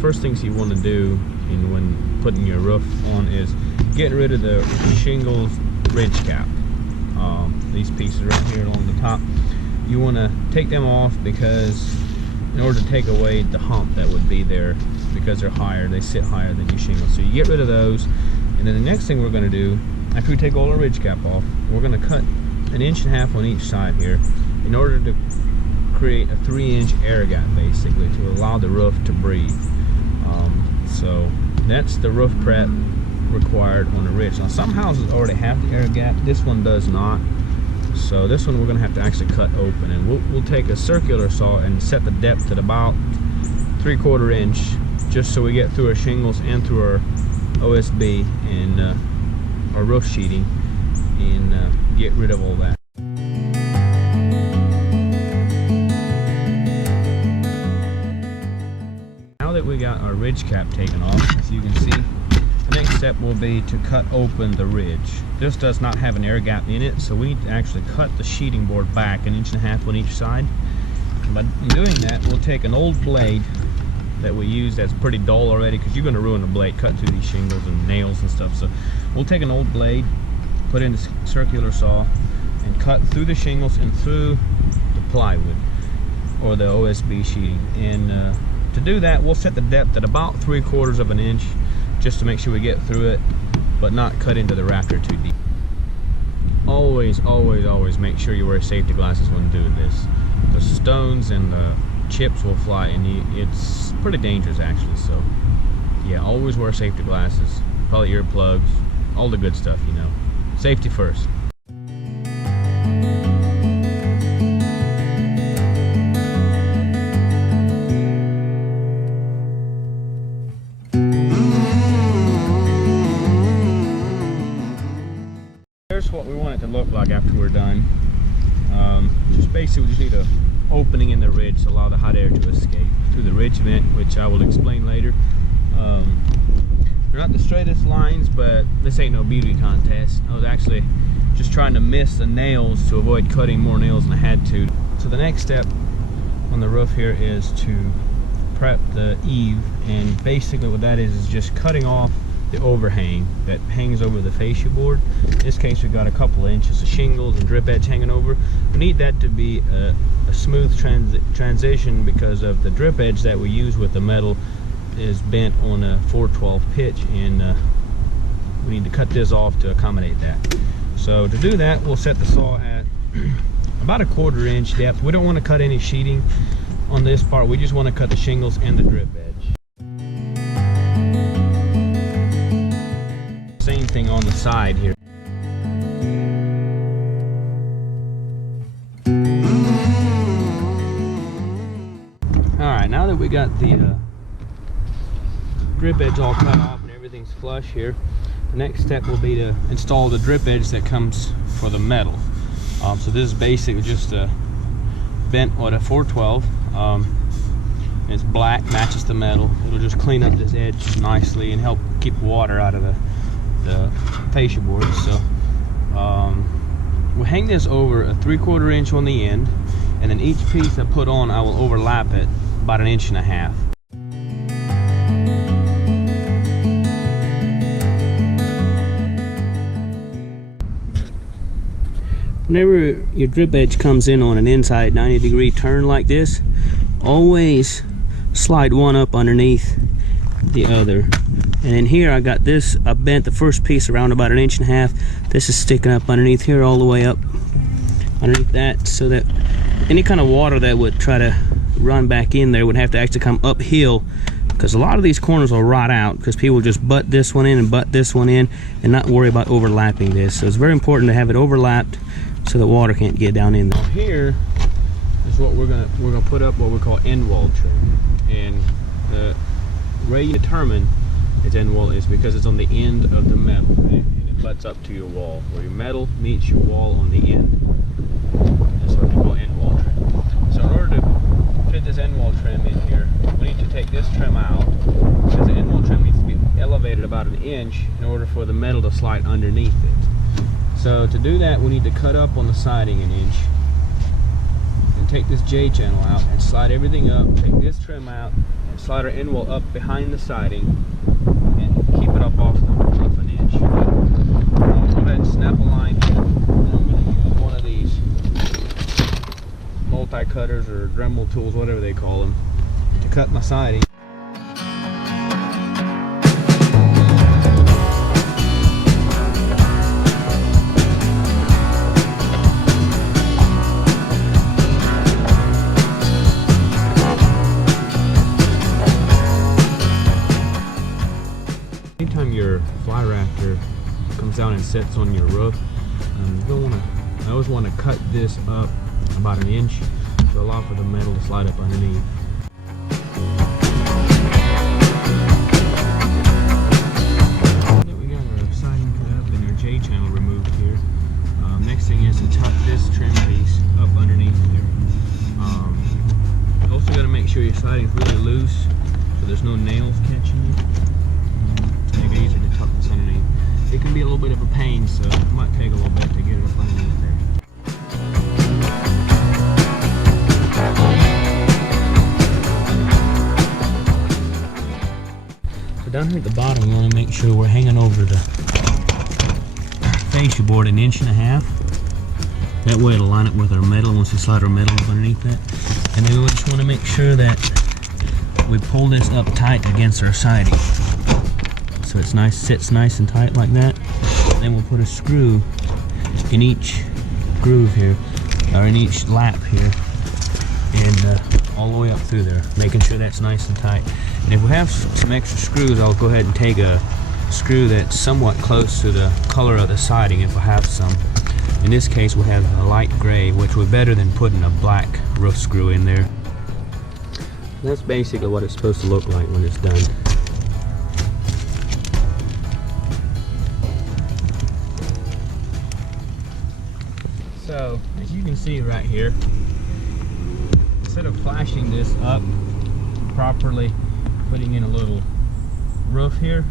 first things you want to do when putting your roof on is getting rid of the shingles ridge cap. These pieces right here along the top, you want to take them off, because in order to take away the hump that would be there, because they're higher, they sit higher than your shingles. So you get rid of those, and then the next thing we're going to do, after we take all the ridge cap off, we're going to cut 1.5 inches on each side here in order to create a 3-inch air gap, basically, to allow the roof to breathe. So that's the roof prep required on the ridge. Now some houses already have the air gap, this one does not. So this one we're going to have to actually cut open, and we'll take a circular saw and set the depth at about 3/4 inch, just so we get through our shingles and through our OSB and our roof sheeting, and get rid of all that. Now that we got our ridge cap taken off, as you can see, the next step will be to cut open the ridge. This does not have an air gap in it, so we need to actually cut the sheeting board back 1.5 inches on each side. But in doing that, we'll take an old blade that we use that's pretty dull already, because you're going to ruin the blade, cut through these shingles and nails and stuff. So we'll take an old blade, put in a circular saw, and cut through the shingles and through the plywood or the OSB sheeting. And to do that, we'll set the depth at about 3/4 inch, just to make sure we get through it, but not cut into the rafter too deep. Always, always, always make sure you wear safety glasses when doing this. The stones and the chips will fly, and it's pretty dangerous actually. So yeah, always wear safety glasses, probably earplugs, all the good stuff, you know. Safety first. Here's what we want it to look like after we're done. Just basically, we just need an opening in the ridge to allow the hot air to escape through the ridge vent, which I will explain later. They're not the straightest lines, but this ain't no beauty contest. I was actually just trying to miss the nails to avoid cutting more nails than I had to. So the next step on the roof here is to prep the eave, and basically what that is just cutting off the overhang that hangs over the fascia board. In this case, we've got a couple of inches of shingles and drip edge hanging over. We need that to be a smooth transition, because of the drip edge that we use with the metal is bent on a 4/12 pitch, and we need to cut this off to accommodate that. So to do that, we'll set the saw at about 1/4 inch depth. We don't want to cut any sheeting on this part, we just want to cut the shingles and the drip edge. Same thing on the side here. Alright, now that we got the drip edge all cut off and everything's flush here, the next step will be to install the drip edge that comes for the metal. So this is basically just a bent at a 4/12. It's black, matches the metal. It'll just clean up this edge nicely and help keep water out of the fascia board. So we'll hang this over a 3/4 inch on the end, and then each piece I put on, I will overlap it about 1.5 inches. Whenever your drip edge comes in on an inside 90-degree turn like this, always slide one up underneath the other. And in here I got this, I bent the first piece around about 1.5 inches. This is sticking up underneath here all the way up underneath that, so that any kind of water that would try to run back in there would have to actually come uphill, because a lot of these corners will rot out because people just butt this one in and butt this one in and not worry about overlapping this. So it's very important to have it overlapped so that water can't get down in there. Now here is what we're gonna put up, what we call end wall trim. And the way you determine its end wall is because it's on the end of the metal, okay? And it butts up to your wall, where your metal meets your wall on the end. That's what we call end wall trim. So in order to fit this end wall trim in here, we need to take this trim out, because the end wall trim needs to be elevated about 1 inch in order for the metal to slide underneath it. So to do that, we need to cut up on the siding 1 inch, and take this J channel out and slide everything up, take this trim out and slide our end wall up behind the siding and keep it up off an inch. I'll go ahead and snap a line here. And I'm going to use one of these multi-cutters or Dremel tools, whatever they call them, to cut my siding. Anytime your fly rafter comes down and sets on your roof, I always want to cut this up about an inch to allow for the metal to slide up underneath. We got our siding cut up and our J channel removed here. Next thing is to tuck this trim piece up underneath there. You also got to make sure your siding is really loose so there's no nails catching it. Make it easy to tuck this underneath. It can be a little bit of a pain, so it might take a little bit to get it up underneath there. So down here at the bottom, we want to make sure we're hanging over the fascia board 1.5 inches. That way it'll line up with our metal once we slide our metal up underneath that. And then we just want to make sure that we pull this up tight against our siding, so it's nice, sits nice and tight like that. Then we'll put a screw in each groove here, or in each lap here, and all the way up through there, making sure that's nice and tight. And if we have some extra screws, I'll go ahead and take a screw that's somewhat close to the color of the siding if I have some. In this case, we'll have a light gray, which will be better than putting a black roof screw in there. That's basically what it's supposed to look like when it's done. So, as you can see right here, instead of flashing this up properly, putting in a little roof here,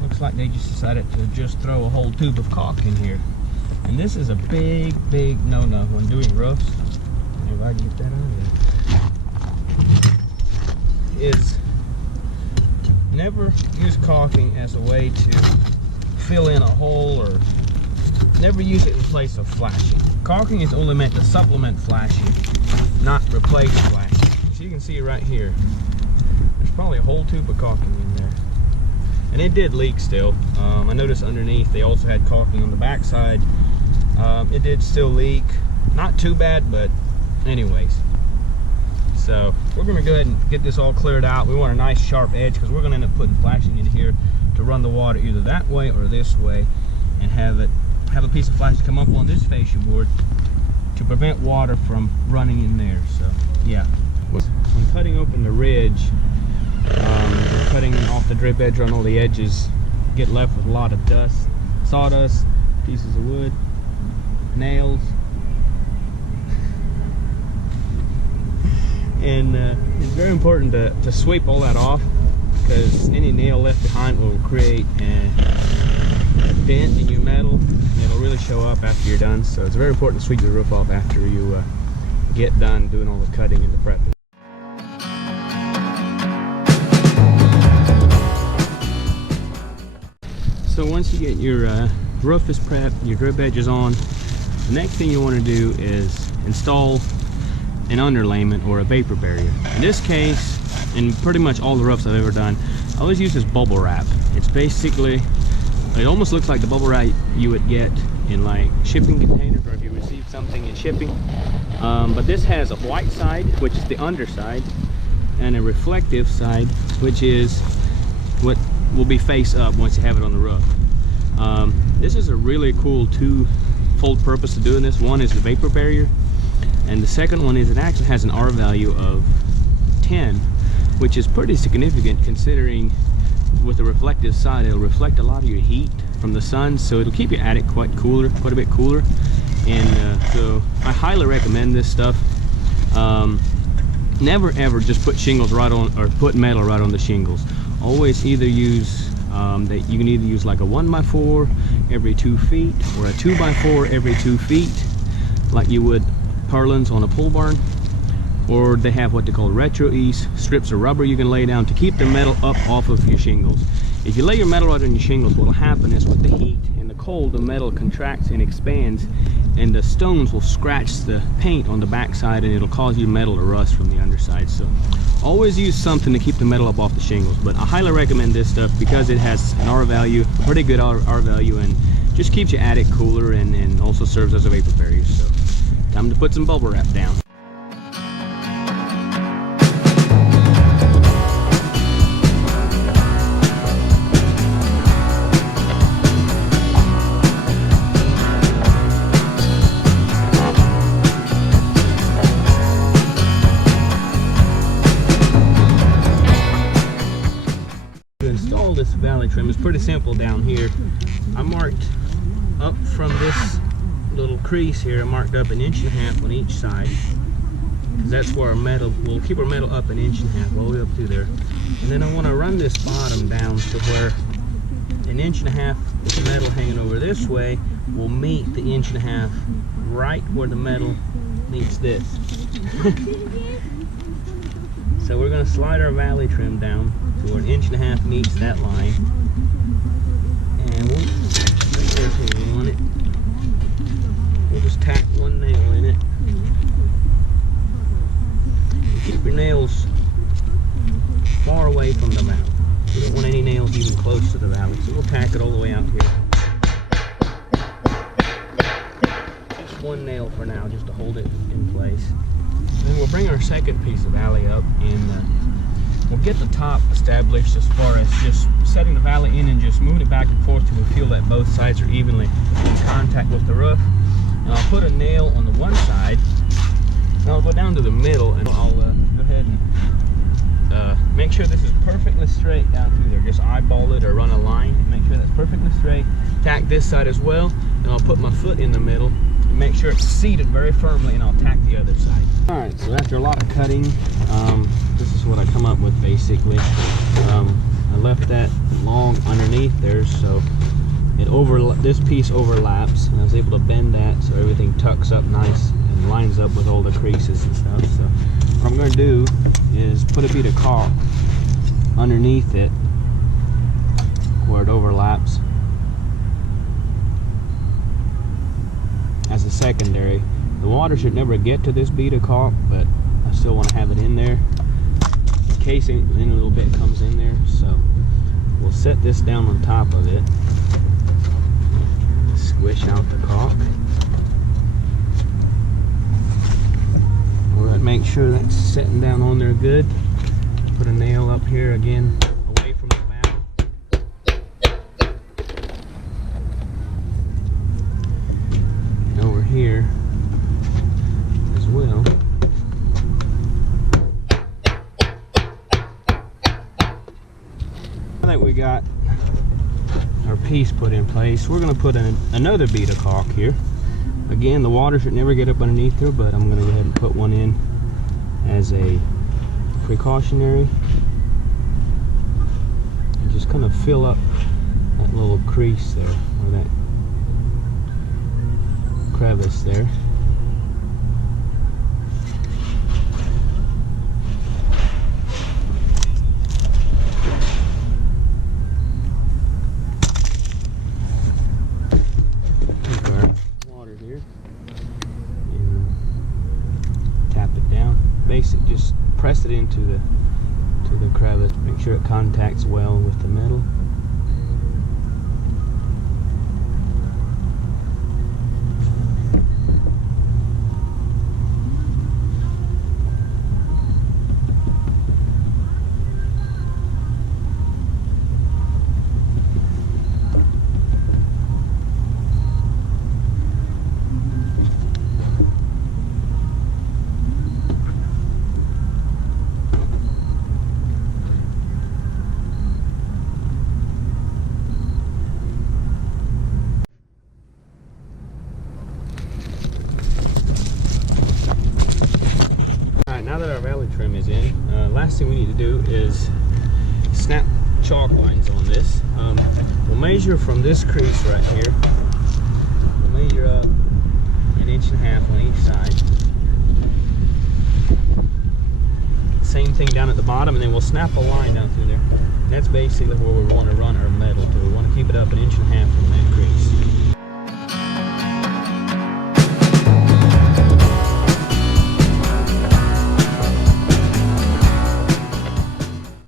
looks like they just decided to just throw a whole tube of caulk in here. And this is a big no-no when doing roofs. If I can get that out of there. Is never use caulking as a way to fill in a hole, or never use it in place of flashing. Caulking is only meant to supplement flashing, not replace flashing. So you can see right here, there's probably a whole tube of caulking in there. And it did leak still. I noticed underneath they also had caulking on the back side. It did still leak. Not too bad, but anyways. So we're going to go ahead and get this all cleared out. We want a nice sharp edge because we're going to end up putting flashing in here to run the water either that way or this way, and have a piece of flash come up on this fascia board to prevent water from running in there. So yeah, when cutting open the ridge, cutting off the drip edge on all the edges, get left with a lot of dust, sawdust, pieces of wood, nails, and it's very important to sweep all that off, because any nail left behind will create a dent in your metal, and it'll really show up after you're done. So it's very important to sweep your roof off after you get done doing all the cutting and the prepping. So once you get your roof is prepped, your drip edge is on, the next thing you want to do is install an underlayment or a vapor barrier. In this case, in pretty much all the roofs I've ever done, I always use this bubble wrap. It's basically, it almost looks like the bubble wrap you would get in like shipping containers, or if you receive something in shipping. But this has a white side, which is the underside, and a reflective side, which is what will be face up once you have it on the roof. This is a really cool two-fold purpose to doing this. One is the vapor barrier, and the second one is it actually has an R value of 10, which is pretty significant considering with the reflective side, it'll reflect a lot of your heat from the sun, so it'll keep your attic quite a bit cooler. And so I highly recommend this stuff. Never ever just put shingles right on, or put metal right on the shingles. Always either use you can either use like a 1x4 every 2 feet, or a 2x4 every 2 feet, like you would purlins on a pole barn, or they have what they call retro ease, strips of rubber you can lay down to keep the metal up off of your shingles. If you lay your metal right on your shingles, what will happen is with the heat and the cold, the metal contracts and expands, and the stones will scratch the paint on the backside, and it'll cause your metal to rust from the underside. So always use something to keep the metal up off the shingles. But I highly recommend this stuff because it has an R value, a pretty good R value, and just keeps your attic cooler, and also serves as a vapor barrier. So time to put some bubble wrap down. This valley trim is pretty simple down here. I marked up from this little crease here, I marked up 1.5 inches on each side, because that's where our metal, we'll keep our metal up 1.5 inches all the way up to there. And then I want to run this bottom down to where 1.5 inches of metal hanging over this way will meet the 1.5 inches right where the metal meets this. So we're going to slide our valley trim down to where 1.5 inches meets that line, and we'll put this one on it. We'll just tack one nail in it. And keep your nails far away from the mouth. We don't want any nails even close to the valley, so we'll tack it all the way out here. Just one nail for now, just to hold it in place. Then we'll bring our second piece of valley up, and we'll get the top established as far as just setting the valley in and just moving it back and forth till we feel that both sides are evenly in contact with the roof. And I'll put a nail on the one side, and I'll go down to the middle, and I'll go ahead and make sure this is perfectly straight down through there. Just eyeball it or run a line and make sure that's perfectly straight. Tack this side as well, and I'll put my foot in the middle and make sure it's seated very firmly, and I'll tack the other side. Alright, so after a lot of cutting, this is what I come up with basically. I left that log underneath there, so this piece overlaps, and I was able to bend that so everything tucks up nice and lines up with all the creases and stuff. So what I'm going to do is put a bead of caulk underneath it where it overlaps as a secondary. The water should never get to this bead of caulk, but I still want to have it in there in case any little bit comes in there. So we'll set this down on top of it, squish out the caulk. We're going to make sure that's sitting down on there good. Put a nail up here again, away from the valve. And over here as well. I think we got our piece put in place. We're going to put another bead of caulk here. Again, the water should never get up underneath there, but I'm going to go ahead and put one in as a precautionary, and just kind of fill up that little crease there, or that crevice there. Take our water here and tap it down. Basic, just press it into the crevice. Make sure it contacts well with the metal. Now that our valley trim is in, last thing we need to do is snap chalk lines on this. We'll measure from this crease right here. We'll measure up 1.5 inches on each side. same thing down at the bottom, and then we'll snap a line down through there. And that's basically where we want to run our metal to. We want to keep it up 1.5 inches from that crease.